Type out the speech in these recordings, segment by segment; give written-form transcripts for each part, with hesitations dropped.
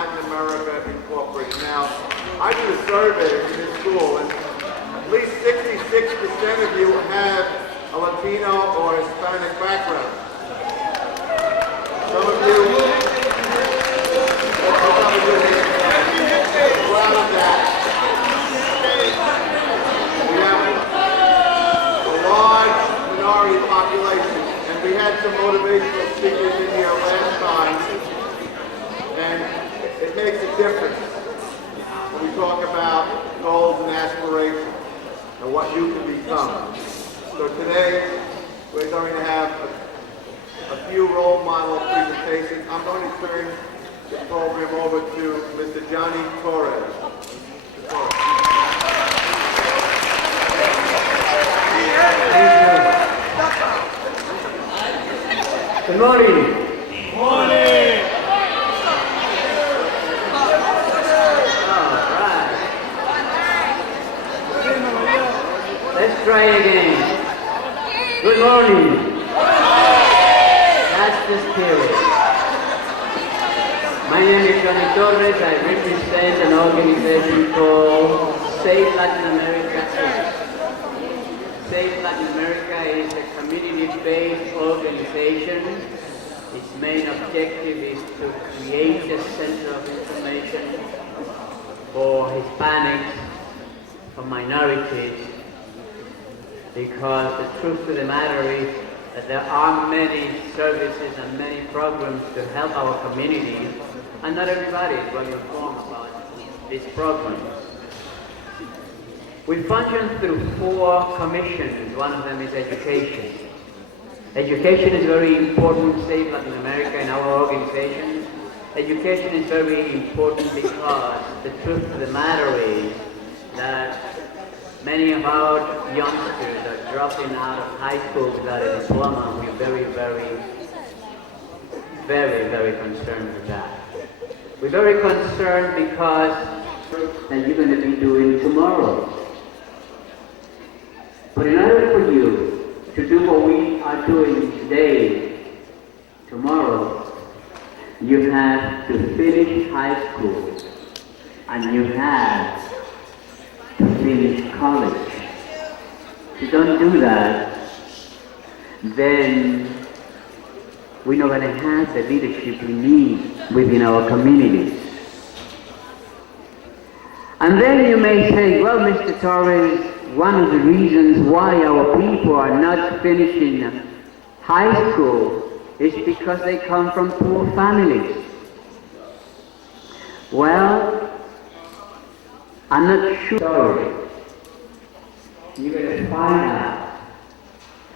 Latin America Incorporated. Now, I did a survey in this school, and at least 66% of you have a Latino or Hispanic background. Some of you are proud of that. We have a large minority population, and we had some motivational speakers in here last time, and it makes a difference when we talk about goals and aspirations and what you can become. So today, we're going to have a few role model presentations. I'm going to turn the program over to Mr. Johnny Torres. Good morning. Morning. All right. Let's try again. Good morning. That's the spirit. My name is Johnny Torres. I represent an organization called Save Latin America. Save Latin America is a community-based organization. Its main objective is to create a center of information for Hispanics, for minorities, because the truth of the matter is that there are many services and many programs to help our community, and not everybody is well informed about these programs. We function through 4 commissions. One of them is education. Education is very important to Save Latin America in our organization. Education is very important because the truth of the matter is that many of our youngsters are dropping out of high school without a diploma. We're very, very concerned with that. We're very concerned because that you're going to be doing tomorrow. But in order for you to do what we are doing today, tomorrow, you have to finish high school and you have to finish college. If you don't do that, then we're not going to have the leadership we need within our communities. And then you may say, well, Mr. Torres, one of the reasons why our people are not finishing high school is because they come from poor families. Well, I'm not sure. You're going to find out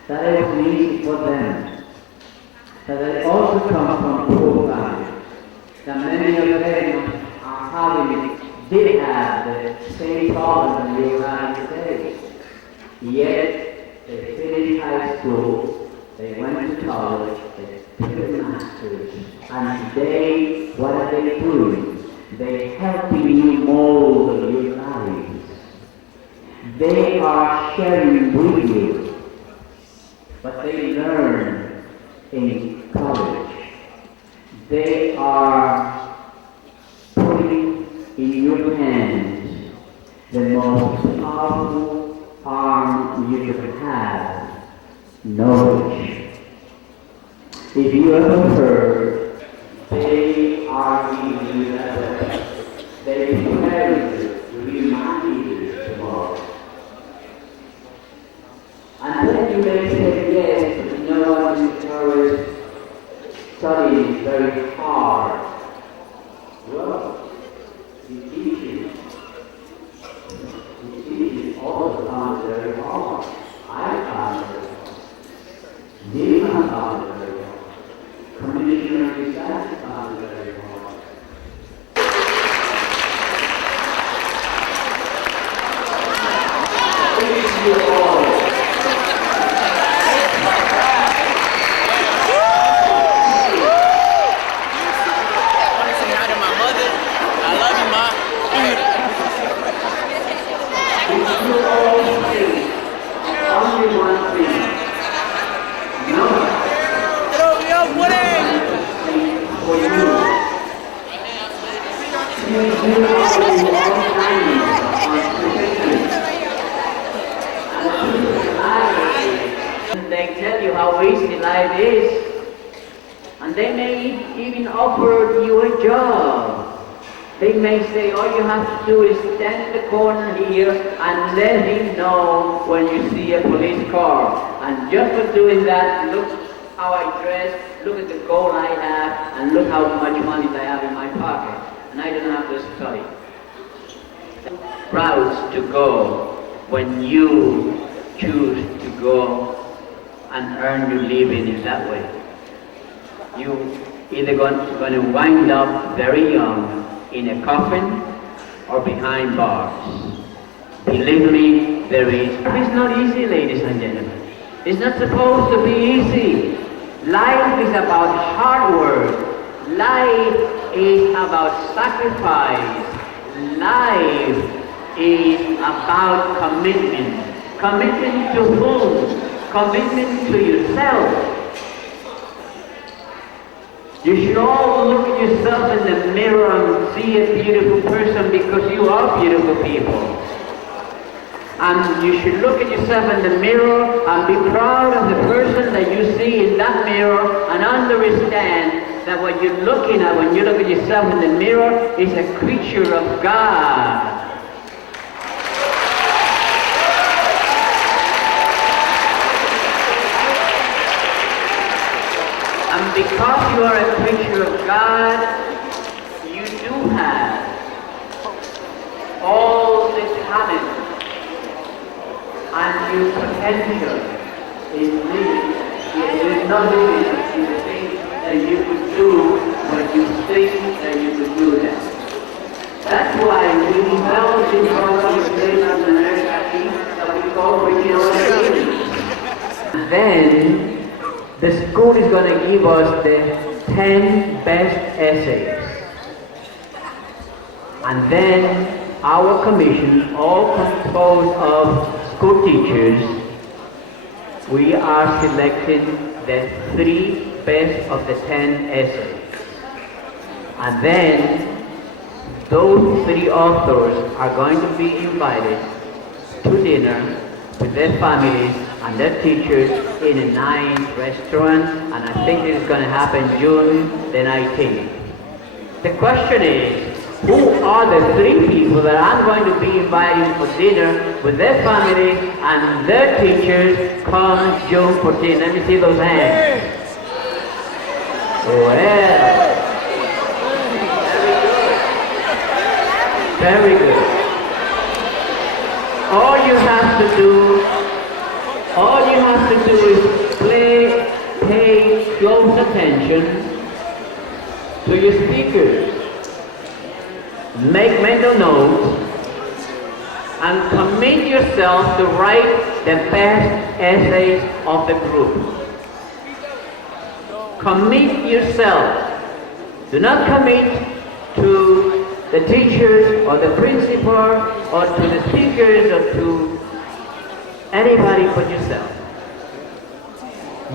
that it was easy for them, that they also come from poor families, that many of them are did have the same problem you have today. Yet, they finished high school, they went to college, they took a master's, and today, what are they doing? They're helping you mold your lives. They are sharing with you what they learn in college. They are putting in your hands the most powerful arm you could have, knowledge. If you ever heard, they are giving you that, they prepare you to be my leaders tomorrow. And then you may say, yes, but you know what, Mr. Torres, studying is very hard. Well, he teaches all the time very hard. I found it very hard. Nima found it very hard. Commissioner Isaac found it very hard. Thank you all. I want to say hi to my mother. I love you, Ma. We do all kinds of protection. And they tell you how easy life is. And they may even offer you a job. They may say, all you have to do is stand in the corner here and let him know when you see a police car. And just for doing that, look how I dress, look at the gold I have, and look how much money I have in my pocket. And I don't have to study. Routes to go when you choose to go and earn your living in that way. You either going to wind up very young in a coffin or behind bars. Believe me, there is. It's not easy, ladies and gentlemen. It's not supposed to be easy. Life is about hard work. Life is about sacrifice. Life is about commitment. Commitment to whom? Commitment to yourself. You should all look at yourself in the mirror and see a beautiful person because you are beautiful people. And you should look at yourself in the mirror and be proud of the person that you see in that mirror and understand that what you're looking at when you look at yourself in the mirror is a creature of God. And because you are a creature of God, you do have all the talent and your potential is limited. There is no limit to the things that you could do when you think that you could do that. That's why we developed this organization in America that we call regional activities. Then the school is going to give us the 10 best essays. And then our commission, all composed of school teachers, we are selecting the 3 best of the 10 essays. And then those 3 authors are going to be invited to dinner with their families and their teachers in a nice restaurant, and I think this is going to happen June the 19th. The question is, who are the 3 people that I'm going to be inviting for dinner with their families and their teachers come June 14th? Let me see those hands. Well, very good. All you have to do is pay close attention to your speakers. Make mental notes and commit yourself to write the best essays of the group. Commit yourself. Do not commit to the teachers or the principal or to the speakers or to anybody but yourself.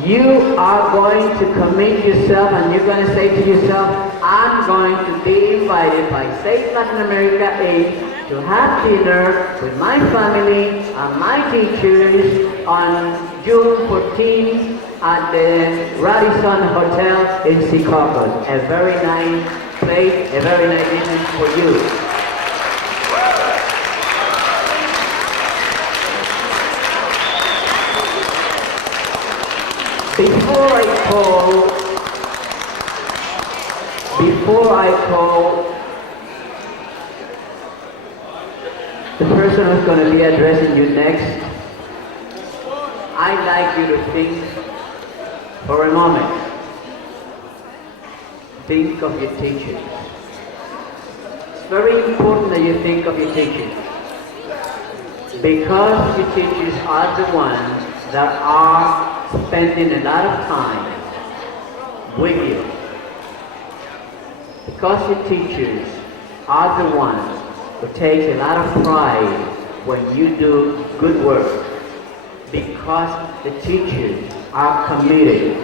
You are going to commit yourself and you're going to say to yourself, I'm going to be invited by State Latin America 8 to have dinner with my family and my teachers on June 14th at the Radisson Hotel in Secaucus. A very nice place, a very nice evening for you. Before I call the person who's going to be addressing you next, I'd like you to think for a moment. Think of your teachers. It's very important that you think of your teachers, because your teachers are the ones that are spending a lot of time with you. Because your teachers are the ones who take a lot of pride when you do good work. Because the teachers are committed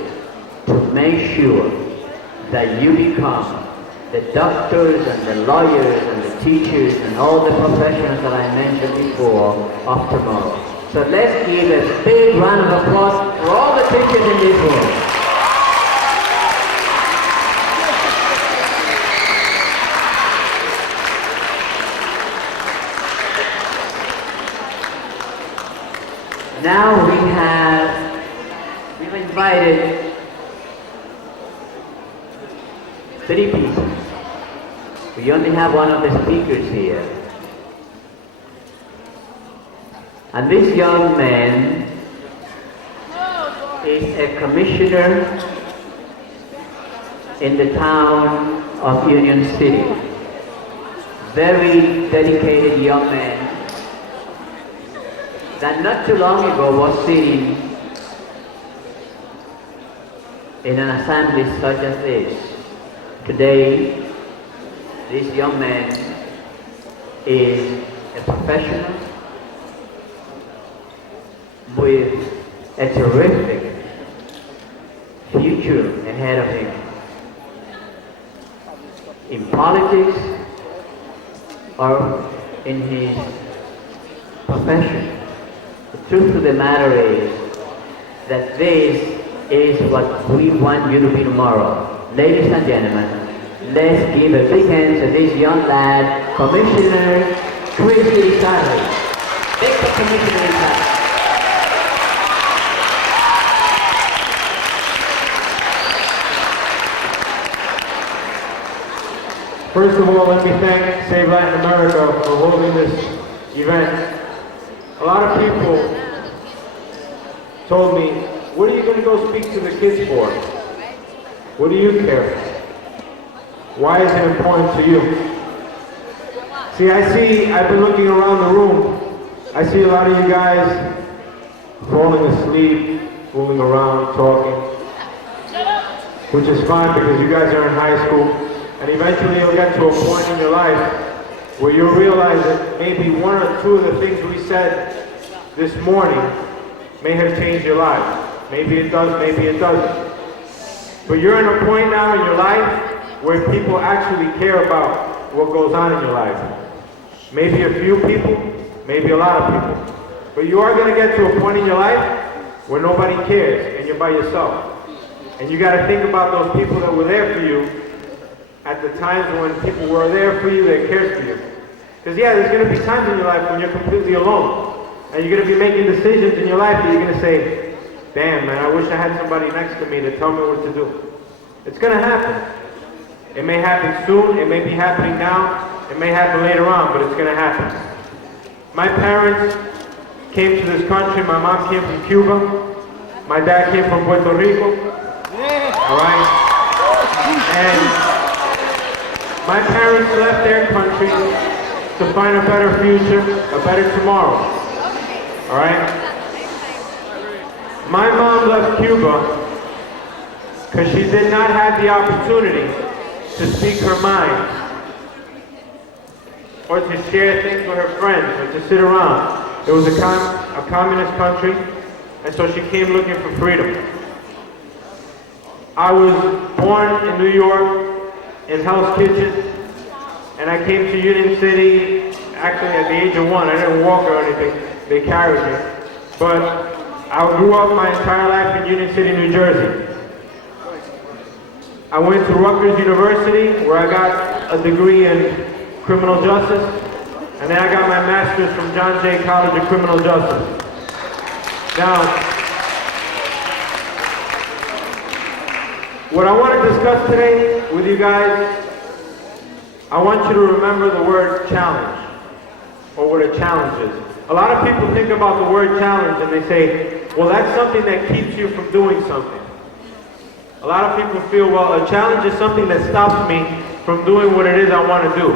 to make sure that you become the doctors and the lawyers and the teachers and all the professionals that I mentioned before of tomorrow. So let's give a big round of applause for all the teachers in this room. Now we've invited 3 people. We only have one of the speakers here. And this young man is a commissioner in the town of Union City. Very dedicated young man that not too long ago was sitting in an assembly such as this. Today, this young man is a professional with a terrific future ahead of him in politics or in his profession. The truth of the matter is that this is what we want you to be tomorrow. Ladies and gentlemen, let's give a big hand to this young lad, Commissioner Chris Irizarry. Thank you, Commissioner Irizarry. First of all, let me thank Save Latin America for holding this event. A lot of people told me, what are you going to go speak to the kids for? What do you care for? Why is it important to you? See, I've been looking around the room. I see a lot of you guys falling asleep, fooling around, talking, which is fine because you guys are in high school, and eventually you'll get to a point in your life where you'll realize that maybe 1 or 2 of the things we said this morning may have changed your life. Maybe it does, maybe it doesn't. But you're in a point now in your life where people actually care about what goes on in your life. Maybe a few people, maybe a lot of people. But you are going to get to a point in your life where nobody cares and you're by yourself. And you got to think about those people that were there for you at the times when people were there for you, that cared for you. Because yeah, there's going to be times in your life when you're completely alone. And you're going to be making decisions in your life that you're going to say, damn man, I wish I had somebody next to me to tell me what to do. It's going to happen. It may happen soon, it may be happening now, it may happen later on, but it's going to happen. My parents came to this country. My mom came from Cuba. My dad came from Puerto Rico. All right? And my parents left their country to find a better future, a better tomorrow. All right? My mom left Cuba because she did not have the opportunity to speak her mind or to share things with her friends or to sit around. It was a communist country, and so she came looking for freedom. I was born in New York in Hell's Kitchen, and I came to Union City actually at the age of 1. I didn't walk or anything, they carried me. But I grew up my entire life in Union City, New Jersey. I went to Rutgers University where I got a degree in criminal justice, and then I got my master's from John Jay College of Criminal Justice. Now, what I want to discuss today with you guys, I want you to remember the word challenge, or what a challenge is. A lot of people think about the word challenge and they say, well, that's something that keeps you from doing something. A lot of people feel, well, a challenge is something that stops me from doing what it is I want to do.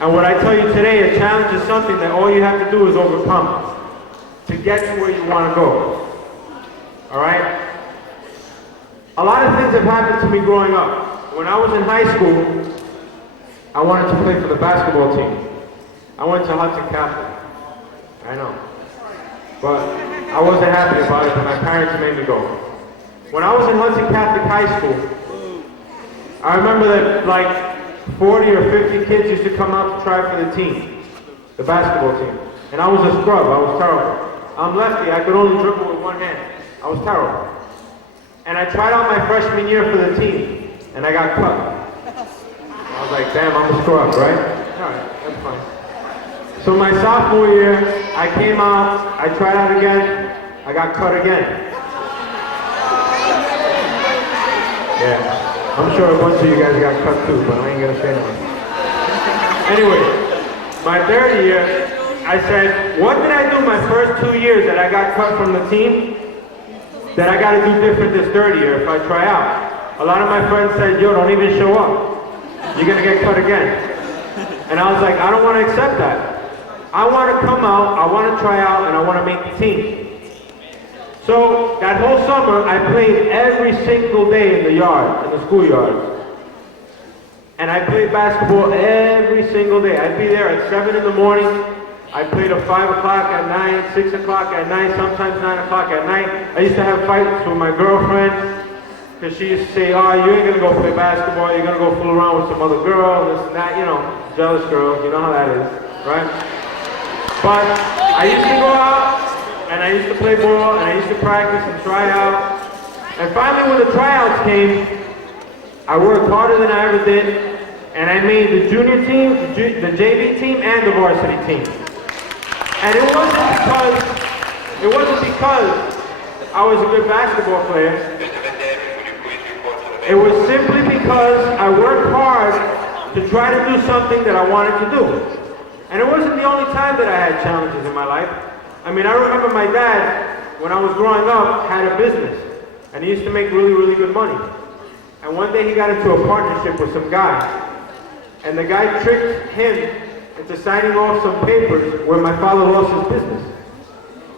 And what I tell you today, a challenge is something that all you have to do is overcome to get to where you want to go. All right? A lot of things have happened to me growing up. When I was in high school, I wanted to play for the basketball team. I went to Hudson Catholic. I know. But I wasn't happy about it, but my parents made me go. When I was in Hudson Catholic High School, I remember that like 40 or 50 kids used to come out to try for the team, the basketball team. And I was a scrub, I was terrible. I'm lefty, I could only dribble with one hand. I was terrible. And I tried out my freshman year for the team, and I got cut. I was like, damn, I'm a scrub, right? Alright, that's fine. So my sophomore year, I came out, I tried out again, I got cut again. Yeah, I'm sure a bunch of you guys got cut too, but I ain't gonna say nothing. Anyway, my third year, I said, what did I do my first 2 years that I got cut from the team that I gotta do different this third year if I try out? A lot of my friends said, yo, don't even show up. You're gonna get cut again. And I was like, I don't wanna accept that. I wanna come out, I wanna try out, and I wanna make the team. So that whole summer, I played every single day in the yard, in the schoolyard. And I played basketball every single day. I'd be there at 7 in the morning. I played at 5 o'clock at night, 6 o'clock at night, sometimes 9 o'clock at night. I used to have fights with my girlfriend, because she used to say, oh, you ain't gonna go play basketball, you're gonna go fool around with some other girl, this and that, you know, jealous girl, you know how that is, right? But I used to go out, and I used to play ball, and I used to practice and try out. And finally when the tryouts came, I worked harder than I ever did, and I made the junior team, the JV team, and the varsity team. And it wasn't because I was a good basketball player. It was simply because I worked hard to try to do something that I wanted to do. And it wasn't the only time that I had challenges in my life. I mean, I remember my dad, when I was growing up, had a business. And he used to make really, really good money. And one day he got into a partnership with some guy. And the guy tricked him into signing off some papers where my father lost his business.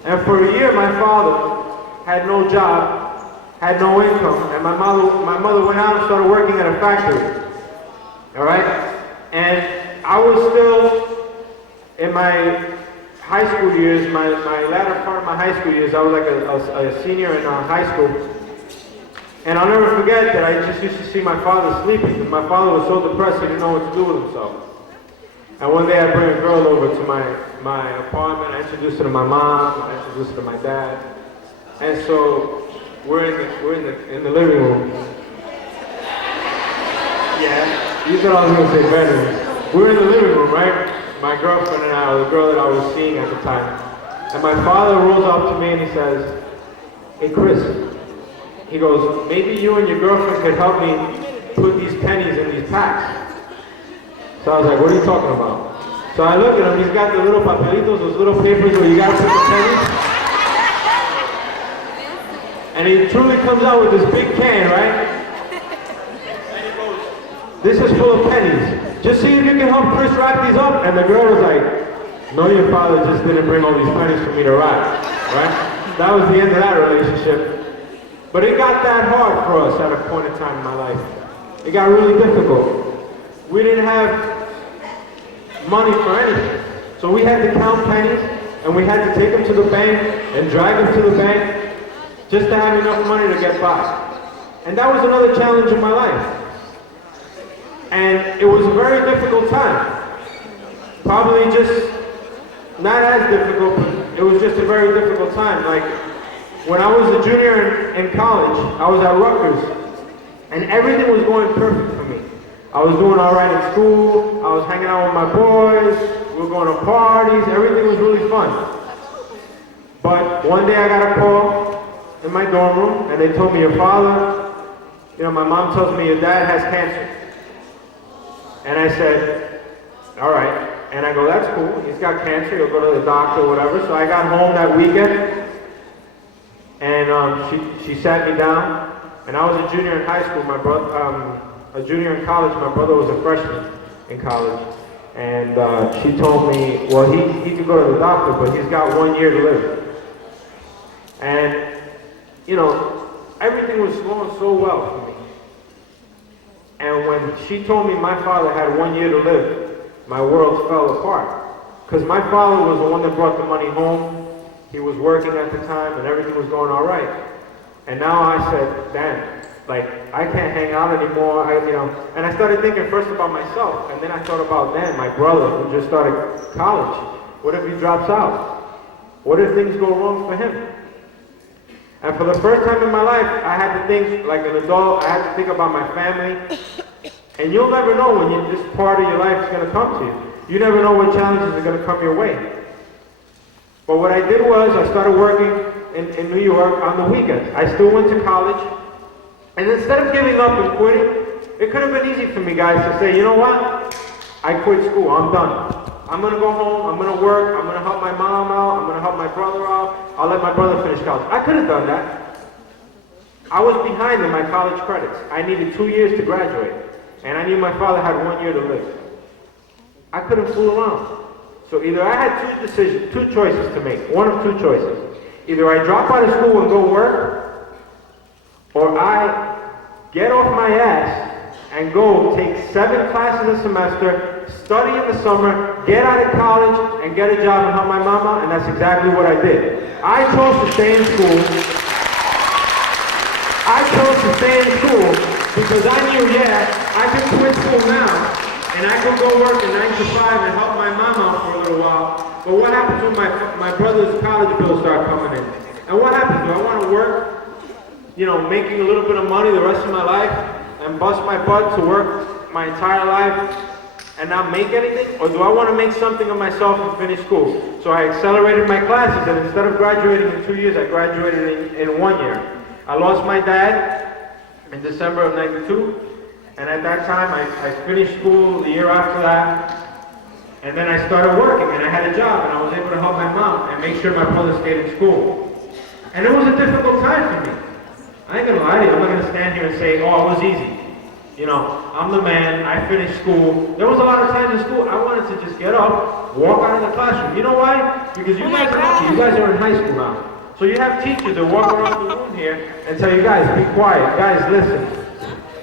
And for a year, my father had no job, had no income, and my mother went out and started working at a factory. All right? And I was still in my high school years, my latter part of my high school years. I was like a senior in high school. And I'll never forget that I just used to see my father sleeping, because my father was so depressed he didn't know what to do with himself. And one day I bring a girl over to my apartment. I introduced her to my mom. I introduced her to my dad. And so we're in the living room. Yeah, you thought I was gonna say bedroom. We're in the living room, right? My girlfriend and I, or the girl that I was seeing at the time. And my father rolls up to me and he says, hey Chris, he goes, maybe you and your girlfriend could help me put these pennies in these packs. So I was like, what are you talking about? So I look at him, he's got the little papelitos, those little papers where you gotta put the pennies. And he truly comes out with this big can, right? And he goes, this is full of pennies. Just see if you can help Chris wrap these up. And the girl was like, no, your father just didn't bring all these pennies for me to wrap, right? That was the end of that relationship. But it got that hard for us at a point in time in my life. It got really difficult. We didn't have money for anything. So we had to count pennies, and we had to take them to the bank and drag them to the bank just to have enough money to get by. And that was another challenge in my life. And it was a very difficult time. Probably just not as difficult, but it was just a very difficult time. Like, when I was a junior in college, I was at Rutgers, and everything was going perfect for me. I was doing all right in school, I was hanging out with my boys, we were going to parties, everything was really fun. But one day I got a call in my dorm room, and they told me, your father, you know, my mom tells me your dad has cancer. And I said, all right. And I go, that's cool, he's got cancer, he'll go to the doctor or whatever. So I got home that weekend, and she sat me down, and I was a junior in high school, my brother, a junior in college, my brother was a freshman in college. And she told me, well, he could go to the doctor, but he's got 1 year to live. And, you know, everything was going so well for me. And when she told me my father had 1 year to live, my world fell apart. Because my father was the one that brought the money home. He was working at the time, and everything was going all right. And now I said, damn, Like, I can't hang out anymore, and I started thinking first about myself, and then I thought about Dan, my brother, who just started college. What if he drops out? What if things go wrong for him? And for the first time in my life, I had to think, like an adult, I had to think about my family. And you'll never know when this part of your life is going to come to you. You never know what challenges are going to come your way. But what I did was, I started working in New York on the weekends. I still went to college. And instead of giving up and quitting, it could have been easy for me, guys, to say, you know what? I quit school. I'm done. I'm going to go home. I'm going to work. I'm going to help my mom out. I'm going to help my brother out. I'll let my brother finish college. I could have done that. I was behind in my college credits. I needed 2 years to graduate. And I knew my father had 1 year to live. I couldn't fool around. So either I had two choices to make. One of two choices. Either I drop out of school and go work, or I get off my ass and go take 7 classes a semester, study in the summer, get out of college, and get a job and help my mama, and that's exactly what I did. I chose to stay in school. I chose to stay in school because I knew, I could quit school now, and I could go work a 9 to 5 and help my mom out for a little while. But what happens when my brother's college bills start coming in? And what happens? Do I want to work, making a little bit of money the rest of my life and bust my butt to work my entire life and not make anything? Or do I want to make something of myself and finish school? So I accelerated my classes, and instead of graduating in 2 years, I graduated in 1 year. I lost my dad in December of '92, and at that time I finished school the year after that, and then I started working, and I had a job, and I was able to help my mom and make sure my brother stayed in school. And it was a difficult time for me. I ain't gonna lie to you, I'm not gonna stand here and say, oh, it was easy. I'm the man, I finished school. There was a lot of times in school I wanted to just get up, walk out of the classroom. You know why? Because you guys are lucky, you guys are in high school now. So you have teachers that walk around the room here and tell you, guys, be quiet. Guys, listen.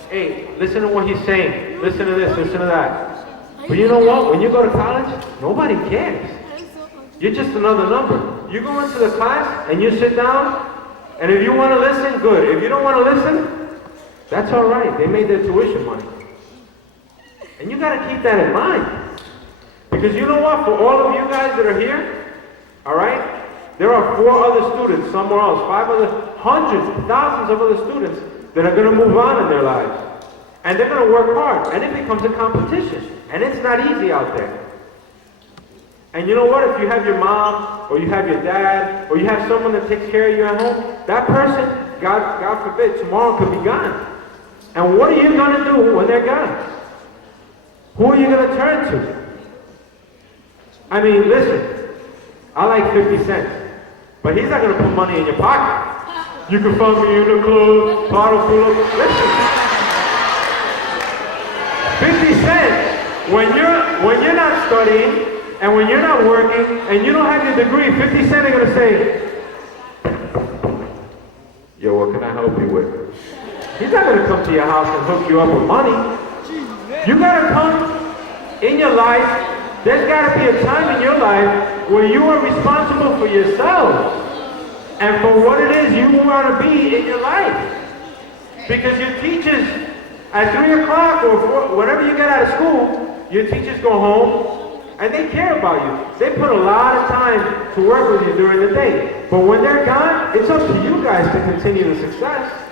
Hey, listen to what he's saying. Listen to this, listen to that. But you know what? When you go to college, nobody cares. You're just another number. You go into the class and you sit down, and if you want to listen, good. If you don't want to listen, that's all right. They made their tuition money. And you got to keep that in mind. Because you know what? For all of you guys that are here, all right, there are 4 other students somewhere else, 5 other, hundreds, thousands of other students that are going to move on in their lives. And they're going to work hard. And it becomes a competition. And it's not easy out there. And you know what? If you have your mom, or you have your dad, or you have someone that takes care of you at home, that person, God forbid, tomorrow could be gone. And what are you going to do when they're gone? Who are you going to turn to? I mean, listen, I like 50 cents. But he's not going to put money in your pocket. You can find me in the club, bottle full of... Listen. 50 cents. When you're not studying, and when you're not working, and you don't have your degree, 50 cents are going to say, yo, what can I help you with? He's not going to come to your house and hook you up with money. You got to come in your life. There's got to be a time in your life where you are responsible for yourself and for what it is you want to be in your life. Because your teachers, at 3 o'clock or 4, whenever you get out of school, your teachers go home and they care about you. They put a lot of time to work with you during the day. But when they're gone, it's up to you guys to continue the success.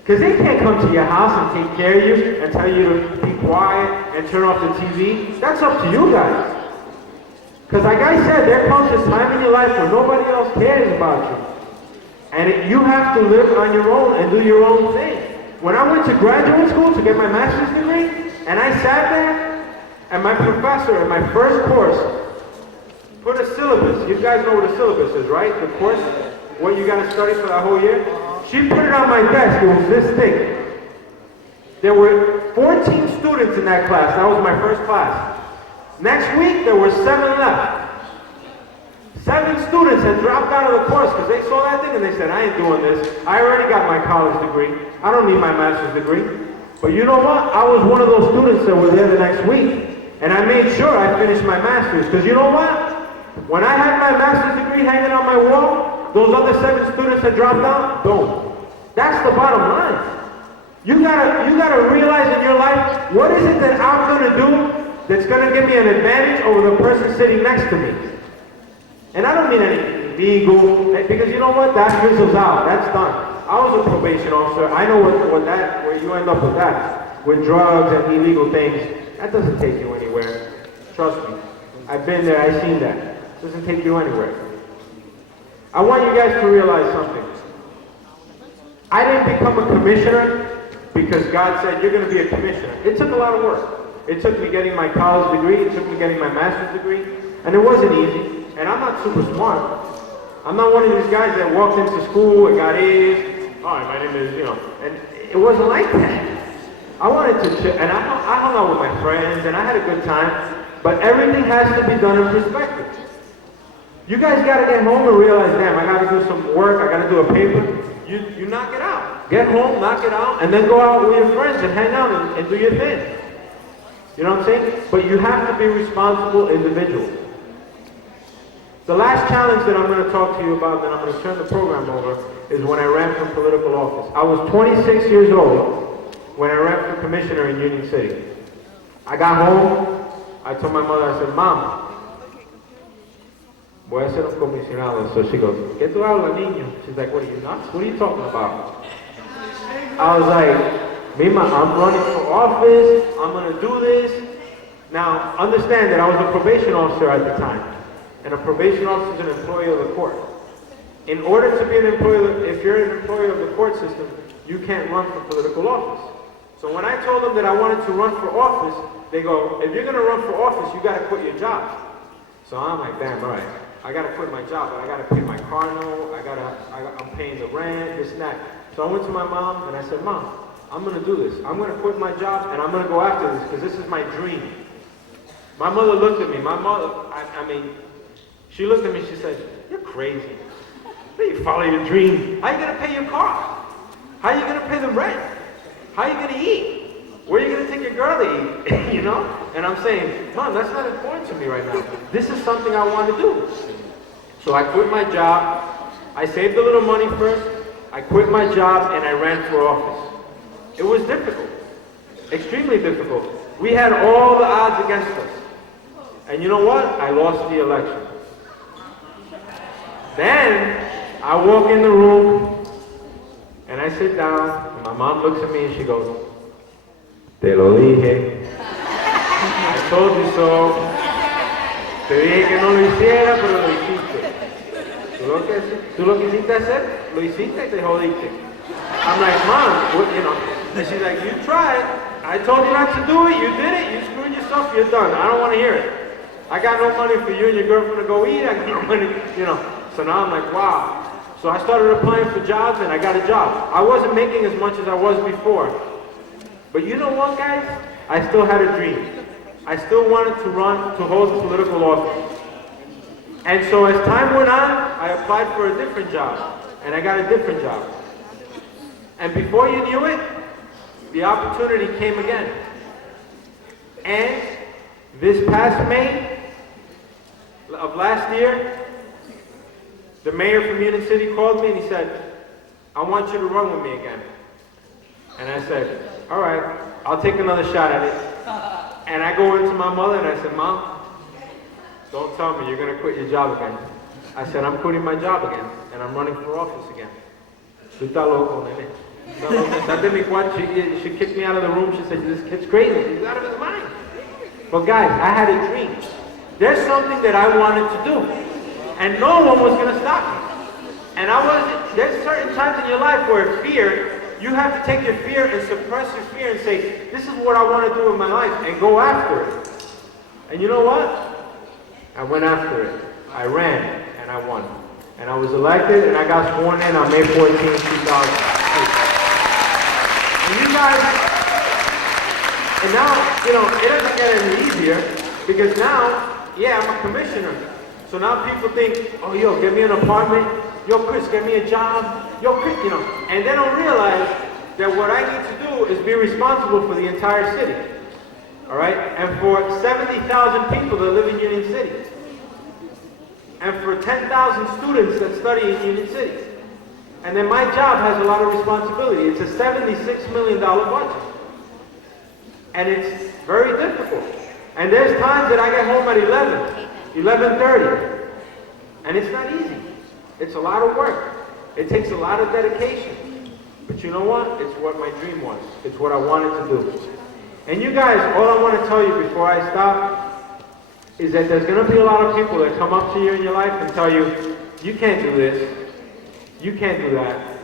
Because they can't come to your house and take care of you and tell you to be quiet and turn off the TV. That's up to you guys. Because like I said, there comes a time in your life where nobody else cares about you. And you have to live on your own and do your own thing. When I went to graduate school to get my master's degree, and I sat there, and my professor in my first course put a syllabus. You guys know what a syllabus is, right? The course, what you got to study for that whole year. She put it on my desk. It was this thick. There were 14 students in that class. That was my first class. Next week, there were 7 left. 7 students had dropped out of the course because they saw that thing and they said, I ain't doing this. I already got my college degree. I don't need my master's degree. But you know what? I was one of those students that were there the next week. And I made sure I finished my master's. Because you know what? When I had my master's degree hanging on my wall, those other 7 students had dropped out, boom. That's the bottom line. You gotta realize in your life, what is it that I'm gonna do that's gonna give me an advantage over the person sitting next to me? And I don't mean anything illegal, because you know what? That fizzles out. That's done. I was a probation officer. I know where you end up with that. With drugs and illegal things. That doesn't take you anywhere. Trust me. I've been there, I've seen that. It doesn't take you anywhere. I want you guys to realize something. I didn't become a commissioner because God said, you're going to be a commissioner. It took a lot of work. It took me getting my college degree. It took me getting my master's degree. And it wasn't easy. And I'm not super smart. I'm not one of these guys that walked into school and got A's. Hi, my name is, and it wasn't like that. I wanted to chill, and I hung out with my friends, and I had a good time. But everything has to be done in perspective. You guys got to get home and realize, damn, I got to do some work. I got to do a paper. You knock it out. Get home, knock it out, and then go out with your friends and hang out and do your thing. You know what I'm saying? But you have to be responsible individuals. The last challenge that I'm going to talk to you about, then I'm going to turn the program over, is when I ran for political office. I was 26 years old when I ran for commissioner in Union City. I got home, I told my mother, I said, Mom, voy a ser un comisionado. So she goes, ¿Qué tú hablas, niño? She's like, what are you nuts? What are you talking about? I was like, Mima, I'm running for office. I'm going to do this. Now, understand that I was a probation officer at the time. And a probation officer is an employee of the court. In order to be an employee, if you're an employee of the court system, you can't run for political office. So when I told them that I wanted to run for office, they go, if you're going to run for office, you got to quit your job. So I'm like, damn, all right. I got to quit my job, but I got to pay my car note. I'm paying the rent, this and that. So I went to my mom and I said, Mom, I'm going to do this. I'm going to quit my job and I'm going to go after this because this is my dream. My mother looked at me. My mother, she looked at me, she said, you're crazy. How do you follow your dream? How are you going to pay your car? How are you going to pay the rent? How are you going to eat? Where are you going to take your girl to eat? You know? And I'm saying, Mom, that's not important to me right now. This is something I want to do. So I quit my job. I saved a little money first. I quit my job and I ran for office. It was difficult. Extremely difficult. We had all the odds against us. And you know what? I lost the election. Then I walk in the room and I sit down and my mom looks at me and she goes, Te lo dije. I told you so. Te dije que no lo hiciera, pero lo hiciste. Tú lo quisiste hacer, lo hiciste y te jodiste. I'm like, Mom, what, And she's like, you tried. I told you not to do it. You did it. You screwed yourself. You're done. I don't want to hear it. I got no money for you and your girlfriend to go eat. I got no money, So now I'm like, wow. So I started applying for jobs and I got a job. I wasn't making as much as I was before. But you know what, guys? I still had a dream. I still wanted to run to hold political office. And so as time went on, I applied for a different job. And I got a different job. And before you knew it, the opportunity came again. And this past May of last year, the mayor from Union City called me and he said, I want you to run with me again. And I said, all right, I'll take another shot at it. And I go into my mother and I said, Mom, don't tell me you're going to quit your job again. I said, I'm quitting my job again and I'm running for office again. Tú estás loco, nene. She kicked me out of the room. She said, this kid's crazy. He's out of his mind. But guys, I had a dream. There's something that I wanted to do. And no one was going to stop me. And there's certain times in your life where fear, you have to take your fear and suppress your fear and say, this is what I want to do in my life, and go after it. And you know what? I went after it. I ran, and I won. And I was elected, and I got sworn in on May 14, 2008. And you guys, and now, it doesn't get any easier, because now, yeah, I'm a commissioner. So now people think, oh, yo, get me an apartment. Yo, Chris, get me a job. Yo, Chris, And they don't realize that what I need to do is be responsible for the entire city. All right? And for 70,000 people that live in Union City. And for 10,000 students that study in Union City. And then my job has a lot of responsibility. It's a $76 million budget. And it's very difficult. And there's times that I get home at 11:30. And it's not easy. It's a lot of work. It takes a lot of dedication. But you know what? It's what my dream was. It's what I wanted to do. And you guys, all I want to tell you before I stop is that there's going to be a lot of people that come up to you in your life and tell you, you can't do this. You can't do that.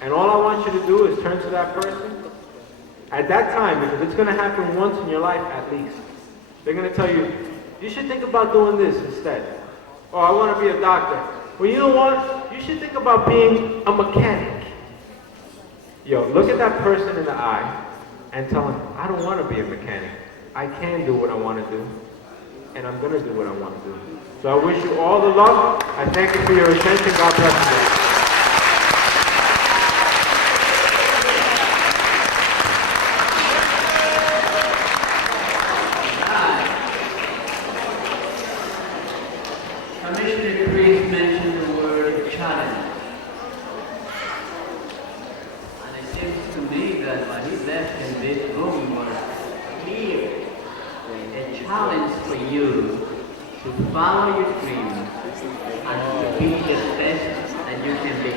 And all I want you to do is turn to that person at that time, because it's going to happen once in your life at least. They're going to tell you, you should think about doing this instead. Oh, I want to be a doctor. Well, you know what? You should think about being a mechanic. Yo, look at that person in the eye and tell him, I don't want to be a mechanic. I can do what I want to do, and I'm going to do what I want to do. So I wish you all the luck. I thank you for your attention. God bless you. Commissioner Priest mentioned the word challenge. And it seems to me that what he left in this room was clear. A challenge for you to follow your dreams and to be the best that you can be.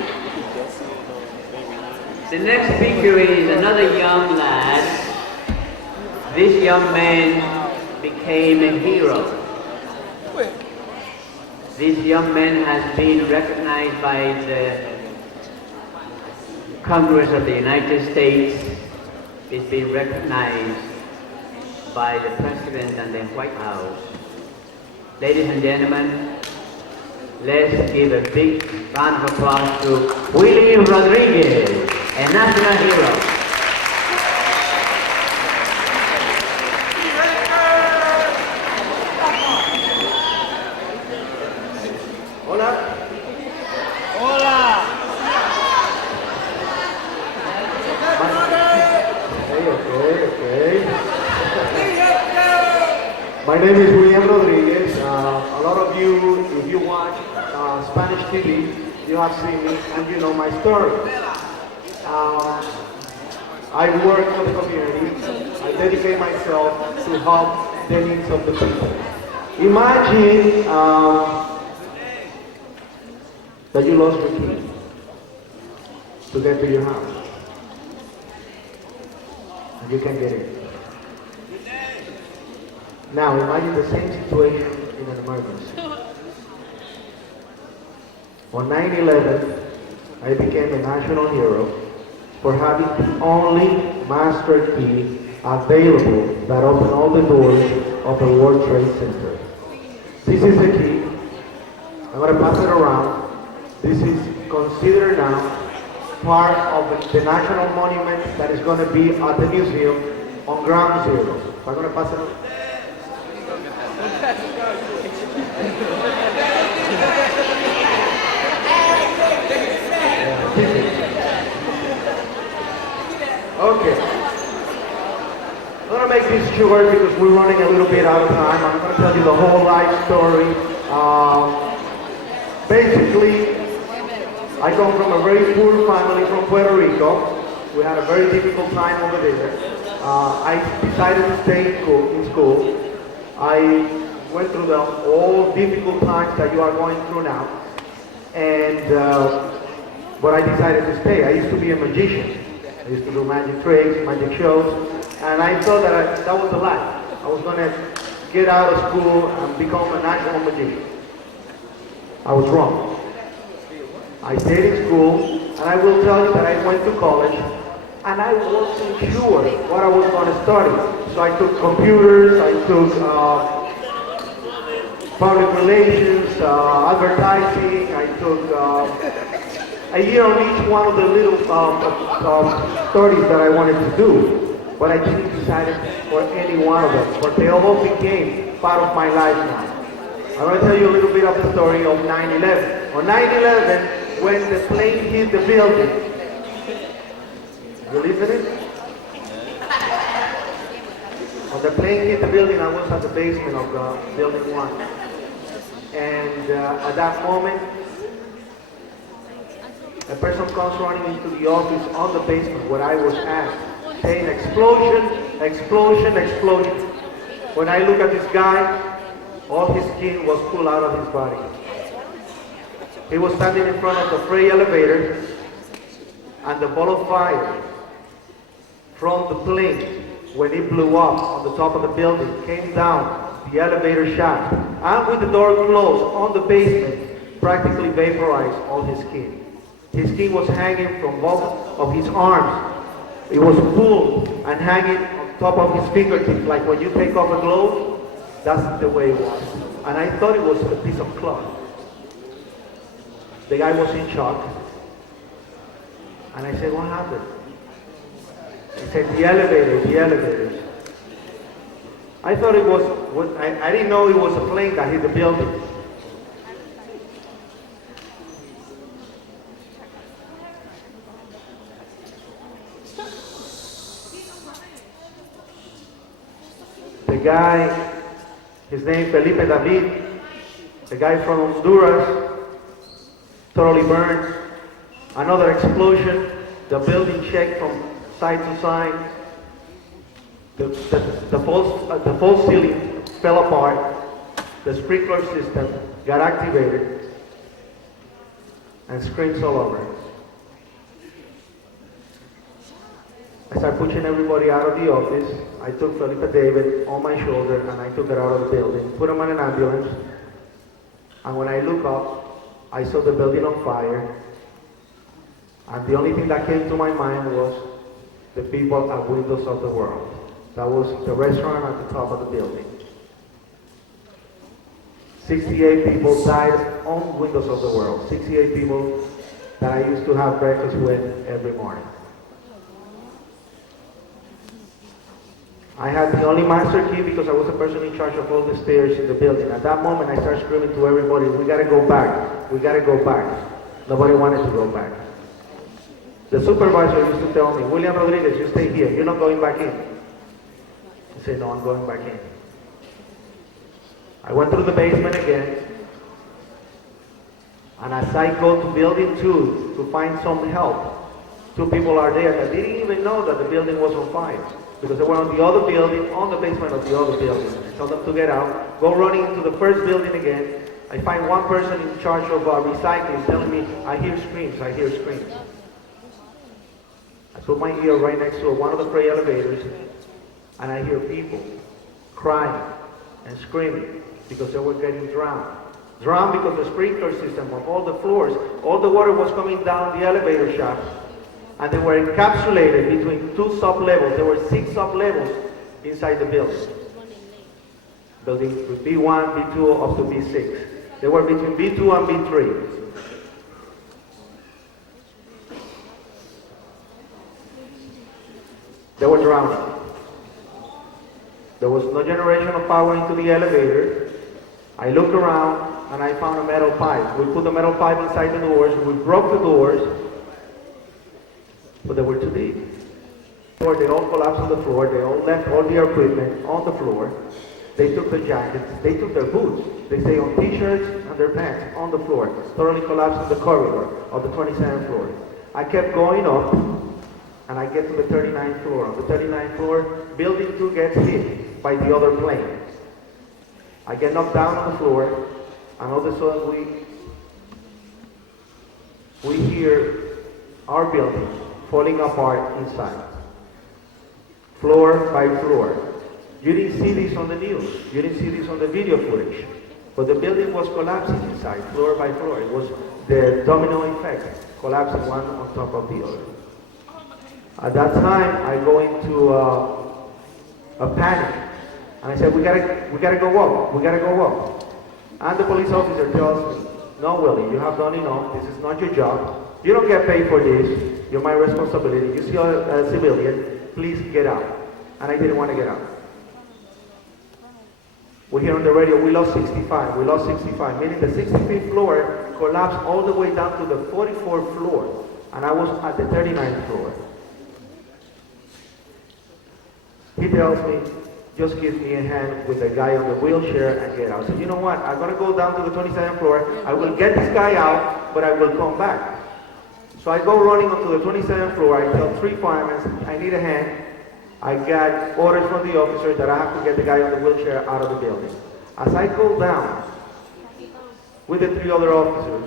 The next speaker is another young lad. This young man became a hero. This young man has been recognized by the Congress of the United States. He's been recognized by the President and the White House. Ladies and gentlemen, let's give a big round of applause to Willie Rodriguez, a national hero. Hola. Hola. Okay. My name is William Rodriguez. A lot of you, if you watch Spanish TV, you have seen me and you know my story. I work for the community. I dedicate myself to help the needs of the people. Imagine that you lost your key to get to your house. And you can't get in. Now imagine the same situation in an emergency. On 9/11, I became a national hero for having the only master key available that opened all the doors of the World Trade Center. This is the key. I'm going to pass it around. This is considered now part of the national monument that is going to be at the museum on Ground Zero. So I'm going to pass it around. Okay. I'm going to make this short because we're running a little bit out of time. I'm going to tell you the whole life story. Basically, I come from a very poor family from Puerto Rico. We had a very difficult time over there. I decided to stay in school. I went through all difficult times that you are going through now. But I decided to stay. I used to be a magician. I used to do magic tricks, magic shows. And I thought that that was the life. I was going to get out of school and become a national magician. I was wrong. I stayed in school, and I will tell you that I went to college, and I wasn't sure what I was going to study. So I took computers, I took public relations, advertising, I took a year on each one of the little studies that I wanted to do. But I didn't decide for any one of them, but they all became part of my life now. I'm going to tell you a little bit of the story of 9/11. On 9/11, when the plane hit the building, you listening? When the plane hit the building, I was at the basement of building 1. And at that moment, a person comes running into the office on the basement where I was at, saying explosion, explosion, explosion. When I look at this guy, all his skin was pulled out of his body. He was standing in front of the freight elevator, and the ball of fire from the plane, when it blew up on the top of the building, came down the elevator shaft, and with the door closed on the basement, practically vaporized all his skin. His skin was hanging from both of his arms. It was pulled and hanging on top of his fingertips, like when you take off a glove. That's the way it was. And I thought it was a piece of cloth. The guy was in shock. And I said, what happened? He said, the elevators. I thought it was, I didn't know it was a plane that hit the building. The guy, his name Felipe David, the guy from Honduras, totally burned. Another explosion, the building shook from side to side. The false ceiling fell apart. The sprinkler system got activated, and screams all over. I started pushing everybody out of the office. I took Felipe David on my shoulder and I took her out of the building, put him on an ambulance. And when I looked up, I saw the building on fire. And the only thing that came to my mind was the people at Windows of the World. That was the restaurant at the top of the building. 68 people died on Windows of the World. 68 people that I used to have breakfast with every morning. I had the only master key because I was the person in charge of all the stairs in the building. At that moment, I started screaming to everybody, we gotta go back. We gotta go back. Nobody wanted to go back. The supervisor used to tell me, William Rodriguez, you stay here. You're not going back in. I said, no, I'm going back in. I went through the basement again. And as I go to building 2 to find some help, 2 people are there that didn't even know that the building was on fire. Because they were on the other building, on the basement of the other building. I told them to get out, go running into the first building again. I find one person in charge of recycling telling me, I hear screams, I hear screams. I put my ear right next to one of the freight elevators, and I hear people crying and screaming because they were getting drowned. Drowned because the sprinkler system of all the floors, all the water was coming down the elevator shaft. And they were encapsulated between 2 sub-levels. There were 6 sub-levels inside the building. Building B1, B2, up to B6. They were between B2 and B3. They were drowning. There was no generation of power into the elevator. I looked around and I found a metal pipe. We put the metal pipe inside the doors. We broke the doors. But they were too deep. They all collapsed on the floor. They all left all their equipment on the floor. They took their jackets. They took their boots. They stayed on t-shirts and their pants on the floor. Thoroughly collapsed in the corridor of the 27th floor. I kept going up, and I get to the 39th floor. On the 39th floor, building 2 gets hit by the other plane. I get knocked down on the floor, and all of a sudden we hear our building falling apart inside, floor by floor. You didn't see this on the news. You didn't see this on the video footage. But the building was collapsing inside, floor by floor. It was the domino effect, collapsing one on top of the other. At that time, I go into a panic. And I said, we gotta go up. We gotta go up. And the police officer tells me, no, Willie, you have done enough. This is not your job. You don't get paid for this. You're my responsibility. You see a civilian, please get out. And I didn't want to get out. We hear on the radio, we lost 65. We lost 65, meaning the 65th floor collapsed all the way down to the 44th floor. And I was at the 39th floor. He tells me, just give me a hand with the guy on the wheelchair and get out. I said, you know what? I'm going to go down to the 27th floor. I will get this guy out, but I will come back. So I go running onto the 27th floor. I tell 3 firemen, I need a hand. I got orders from the officer that I have to get the guy on the wheelchair out of the building. As I go down with the 3 other officers,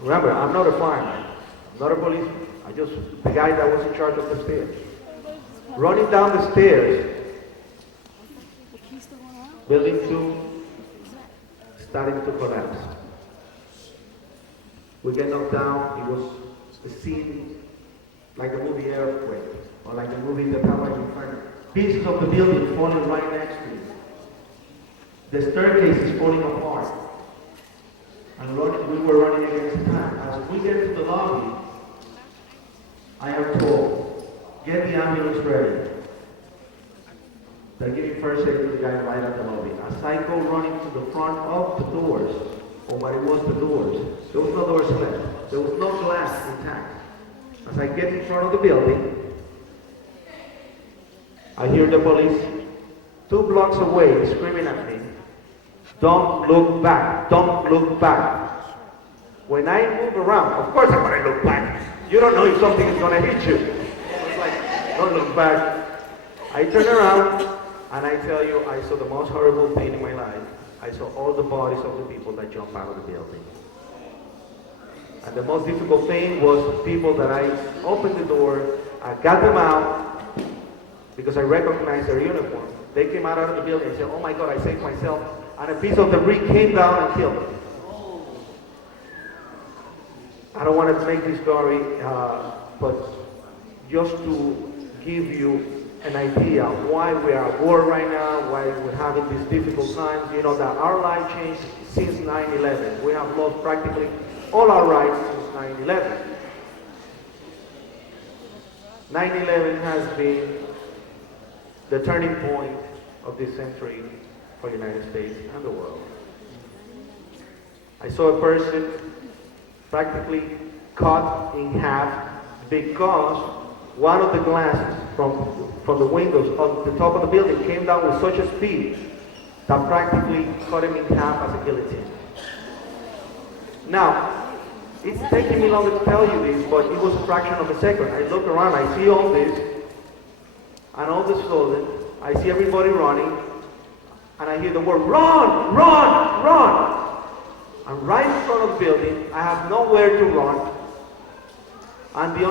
remember, I'm not a fireman, I'm not a policeman. I'm just the guy that was in charge of the stairs. Running down the stairs, building 2 starting to collapse. We get knocked down. It was a scene like the movie Earthquake, or like the movie The Power of Inferno. Pieces of the building falling right next to it. The staircase is falling apart. And we were running against time. As we get to the lobby, I am told, get the ambulance ready. They're giving first aid to the guy right at the lobby. As I go running to the front of the doors, or what it was the doors, there was no doors left. There was no glass intact. As I get in front of the building, I hear the police 2 blocks away screaming at me, don't look back, don't look back. When I move around, of course I'm going to look back. You don't know if something is going to hit you. It's like, don't look back. I turn around and I tell you, I saw the most horrible thing in my life. I saw all the bodies of the people that jumped out of the building. And the most difficult thing was people that I opened the door, I got them out because I recognized their uniform. They came out of the building and said, oh my God, I saved myself. And a piece of debris came down and killed them. I don't want to make this story, but just to give you an idea why we are at war right now, why we're having these difficult times. You know that our life changed since 9/11. We have lost practically all our rights since 9/11. 9/11 has been the turning point of this century for the United States and the world. I saw a person practically cut in half because one of the glasses from the windows on the top of the building came down with such a speed that practically cut him in half as a guillotine. Now, it's taking me longer to tell you this, but it was a fraction of a second. I look around, I see all this, and all of a sudden, I see everybody running, and I hear the word, run, run, run. I'm right in front of the building, I have nowhere to run, and the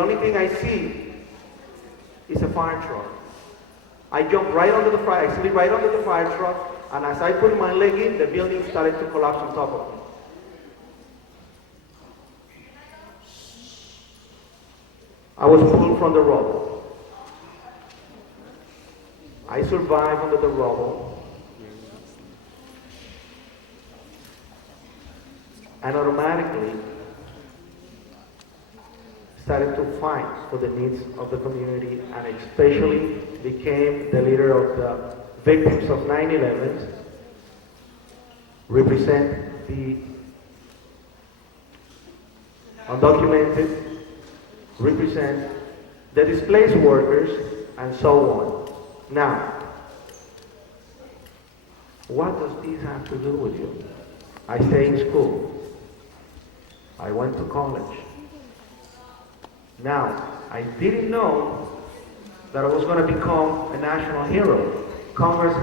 only thing I see is a fire truck. I jump right under the fire, I slid right under the fire truck, and as I put my leg in, the building started to collapse on top of me. I was pulled from the rubble. I survived under the rubble. And automatically started to fight for the needs of the community, and especially became the leader of the victims of 9/11, represent the undocumented, represent the displaced workers, and so on. Now, what does this have to do with you? I stay in school. I went to college. Now, I didn't know that I was going to become a national hero. Congress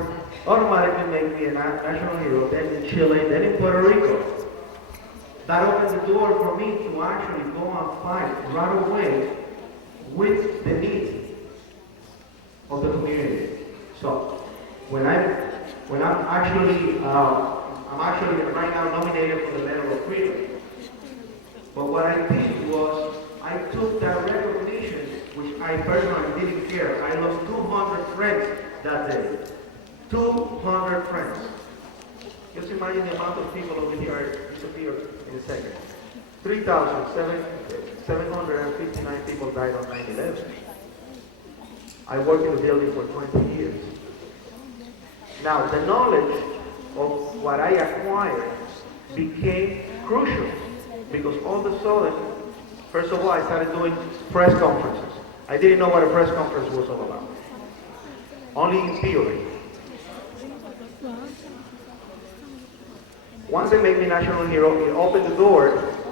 automatically made me a national hero, then in Chile, then in Puerto Rico. That opened the door for me to actually go and fight right away with the needs of the community. So, when I'm actually right now nominated for the Medal of Freedom. But what I did was, I took that recognition, which I personally didn't care. I lost 200 friends that day. 200 friends. Just imagine the amount of people over here disappeared in a second. 3,759 people died on 9/11. I worked in the building for 20 years. Now, the knowledge of what I acquired became crucial because all of a sudden, first of all, I started doing press conferences. I didn't know what a press conference was all about. Only in theory. Once they made me national hero, it opened the door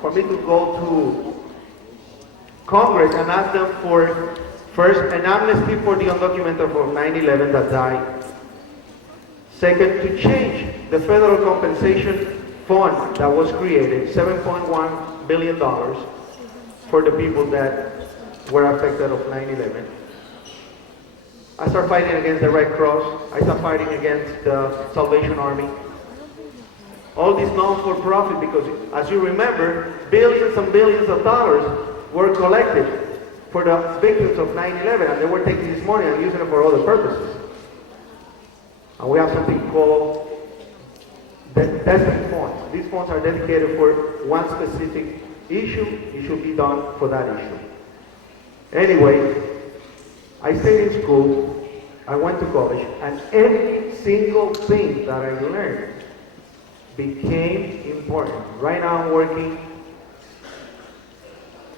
for me to go to Congress and asked them for, first, an amnesty for the undocumented of 9/11 that died. Second, to change the federal compensation fund that was created, $7.1 billion, for the people that were affected of 9/11. I started fighting against the Red Cross. I started fighting against the Salvation Army. All this non-for-profit, because as you remember, billions and billions of dollars were collected for the victims of 9/11, and they were taking this money and using it for other purposes. And we have something called destined funds. These funds are dedicated for one specific issue. It should be done for that issue. Anyway, I stayed in school, I went to college, and every single thing that I learned became important. Right now I'm working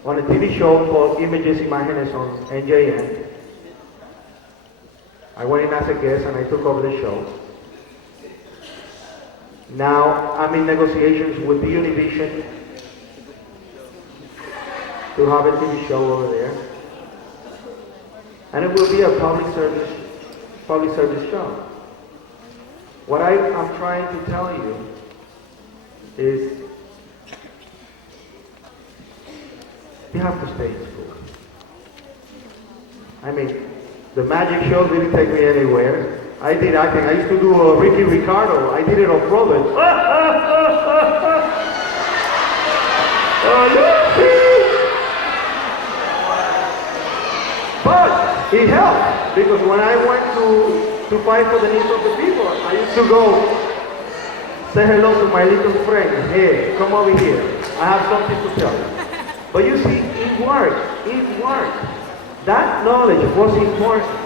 on a TV show called Images Imágenes on NJN. I went in as a guest and I took over the show. Now I'm in negotiations with the Univision to have a TV show over there. And it will be a public service show. What I'm trying to tell you is you have to stay in school. I mean, the magic show didn't take me anywhere. I did acting. I used to do Ricky Ricardo. I did it on Broadway. But it helped, because when I went to fight for the needs of the people, I used to go say hello to my little friend. Hey, come over here. I have something to tell you. But you see, it worked. It worked. That knowledge was important.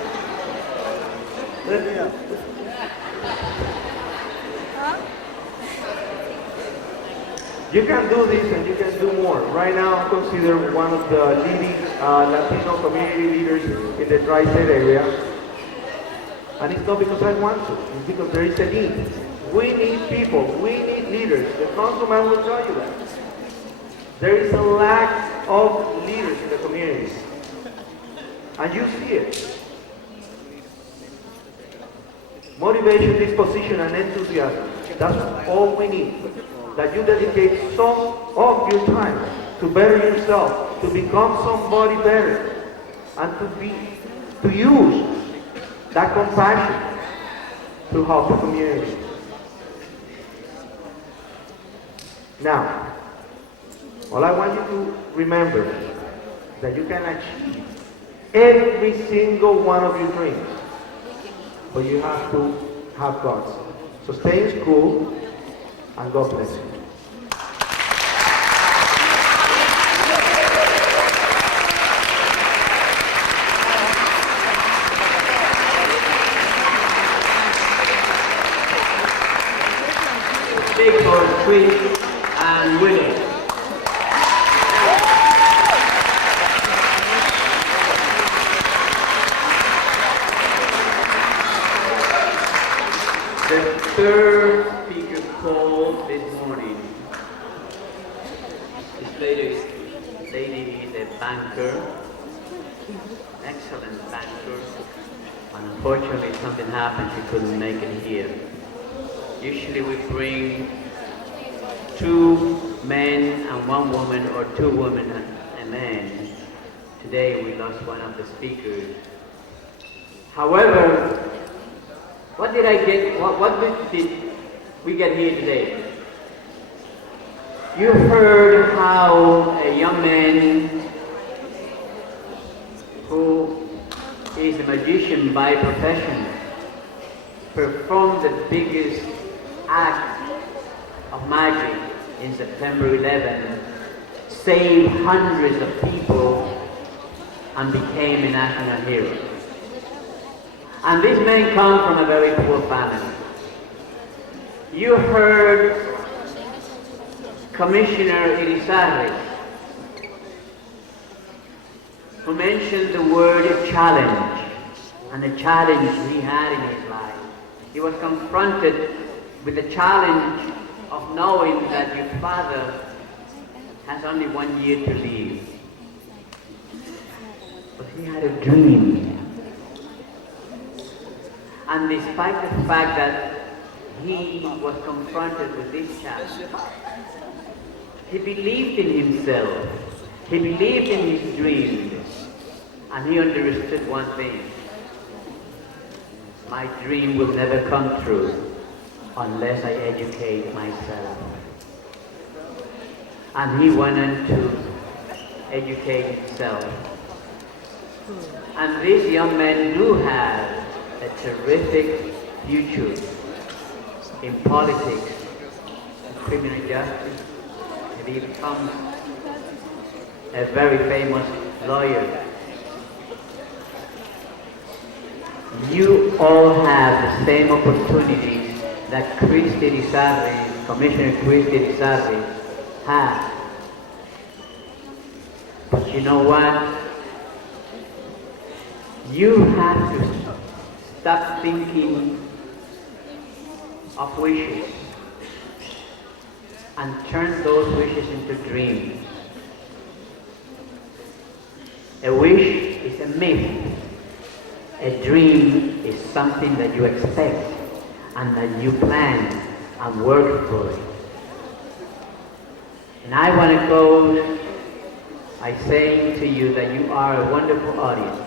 You can do this and you can do more. Right now, I'm considered one of the leading Latino community leaders in the tri-state area. And it's not because I want to, it's because there is a need. We need people, we need leaders. The councilman will tell you that. There is a lack of leaders in the communities. And you see it. Motivation, disposition, and enthusiasm. That's all we need. That you dedicate some of your time to better yourself, to become somebody better, and to use that compassion to help the community. Now, all I want you to remember that you can achieve every single one of your dreams, but you have to have guts. So stay in school, and God bless you. Big for Chris and Willie. The third speaker called this morning. This lady is a banker, excellent banker. Unfortunately, something happened, she couldn't make it here. Usually we bring 2 men and 1 woman, or 2 women and a man. Today we lost one of the speakers. However, what did we get here today? You heard how a young man who is a magician by profession performed the biggest act of magic in September 11, saved hundreds of people, and became a national hero. And this man comes from a very poor family. You heard Commissioner Irizarry, who mentioned the word challenge, and the challenge he had in his life. He was confronted with the challenge of knowing that your father has only 1 year to live. He had a dream. And despite the fact that he was confronted with this challenge, he believed in himself. He believed in his dreams. And he understood one thing. My dream will never come true unless I educate myself. And he went on to educate himself. And these young men do have a terrific future in politics, in criminal justice, and he becomes a very famous lawyer. You all have the same opportunities that Christy Rizarri, Commissioner Christy Rizarri, had. But you know what? You have to stop thinking of wishes and turn those wishes into dreams. A wish is a myth. A dream is something that you expect and that you plan and work for it. And I want to close by saying to you that you are a wonderful audience.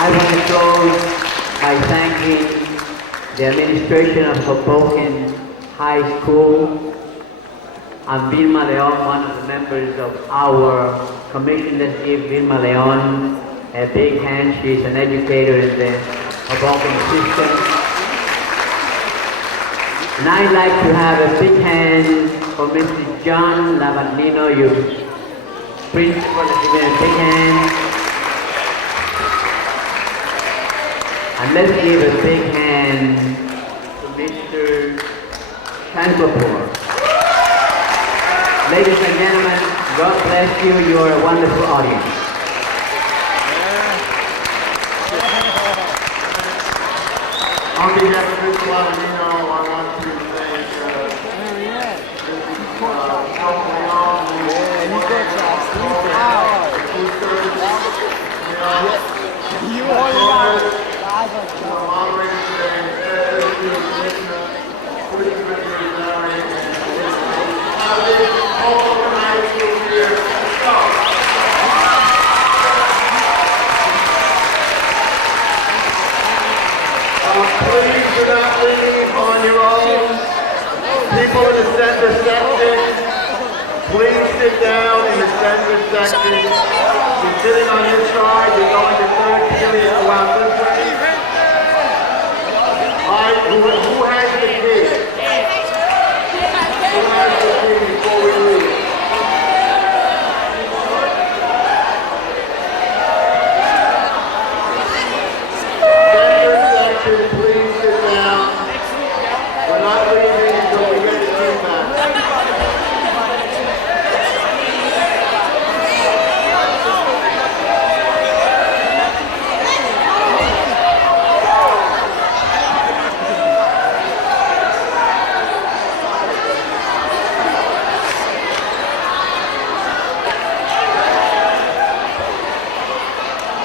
I want to close by thanking the administration of Hoboken High School and Vilma Leon, one of the members of our commission. Let's give Vilma Leon a big hand. She's an educator in the Hoboken system. And I'd like to have a big hand for Mr. John Lavandino, your principal. Let's give him a big hand. And let's give a big hand to Mr. Shankapur. Ladies and gentlemen, God bless you. You are a wonderful audience. On behalf of Mr. Lavandino, I want to thank You only got please do not leave on your own. People in the center section, please sit down in the center section. You're sitting on this side, you're going to third period throughout this way. Who has the